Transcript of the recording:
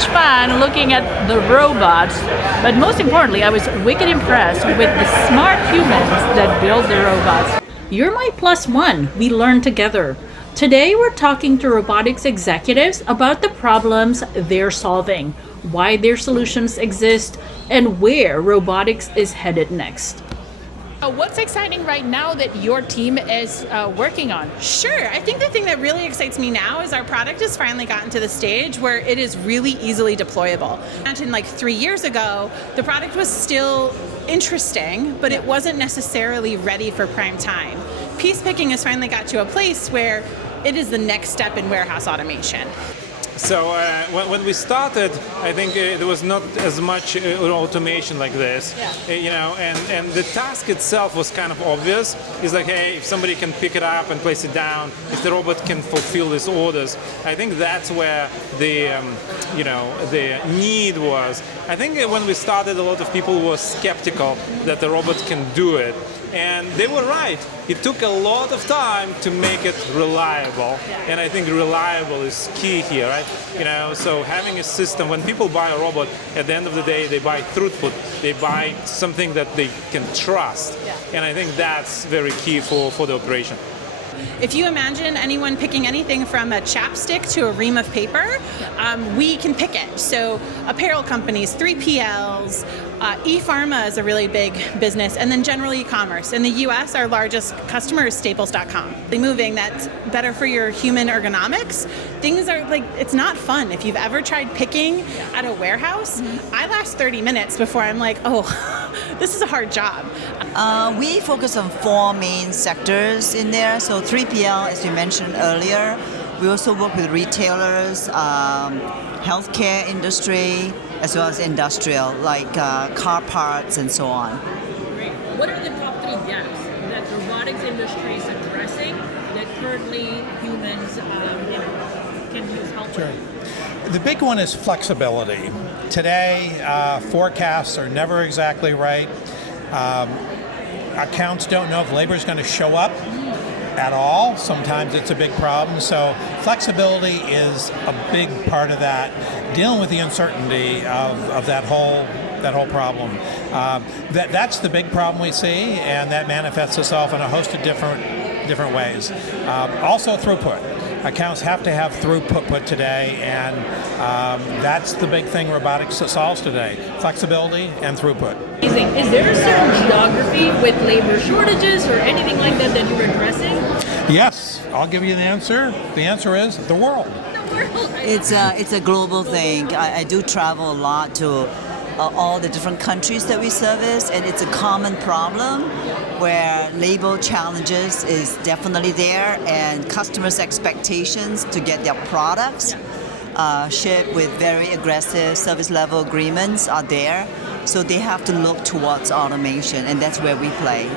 much fun looking at the robots, but most importantly, I was wicked impressed with the smart humans that build the robots. You're my plus one. We learn together. Today, we're talking to robotics executives about the problems they're solving, why their solutions exist, and where robotics is headed next. What's exciting right now that your team is working on? Sure. I think the thing that really excites me now is our product has finally gotten to the stage where it is really easily deployable. Imagine like 3 years ago, the product was still interesting, but it wasn't necessarily ready for prime time. Piece picking has finally got to a place where it is the next step in warehouse automation. So when we started, I think there was not as much automation like this, and the task itself was kind of obvious. It's like, hey, if somebody can pick it up and place it down, if the robot can fulfill these orders, I think that's where the need was. I think when we started, a lot of people were skeptical that the robot can do it. And they were right. It took a lot of time to make it reliable, and I think reliable is key here, right? So having a system, when people buy a robot, at the end of the day, they buy throughput. They buy something that they can trust, and I think that's very key for the operation. If you imagine anyone picking anything from a chapstick to a ream of paper, we can pick it. So apparel companies, 3PLs, e-pharma is a really big business, and then general e-commerce. In the US, our largest customer is staples.com. Moving, that's better for your human ergonomics. Things are like, it's not fun. If you've ever tried picking at a warehouse, I last 30 minutes before I'm like, oh, this is a hard job. We focus on 4 main sectors in there. So 3PL, as you mentioned earlier. We also work with retailers, healthcare industry, as well as industrial, like car parts and so on. Great. What are the top 3 gaps that the robotics industry is addressing that currently humans can use help Sure. with? The big one is flexibility. Today, forecasts are never exactly right. Accounts don't know if labor is going to show up at all. Sometimes it's a big problem. So flexibility is a big part of that. Dealing with the uncertainty of that whole problem. That's the big problem we see, and that manifests itself in a host of different ways. Also throughput. Accounts have to have throughput today, and that's the big thing robotics solves today: flexibility and throughput. Amazing. Is there a certain geography with labor shortages or anything like that that you're addressing? Yes, I'll give you the answer. The answer is the world. It's a global thing. I do travel a lot to all the different countries that we service, and it's a common problem where labor challenges is definitely there, and customers' expectations to get their products shipped with very aggressive service level agreements are there. So they have to look towards automation, and that's where we play.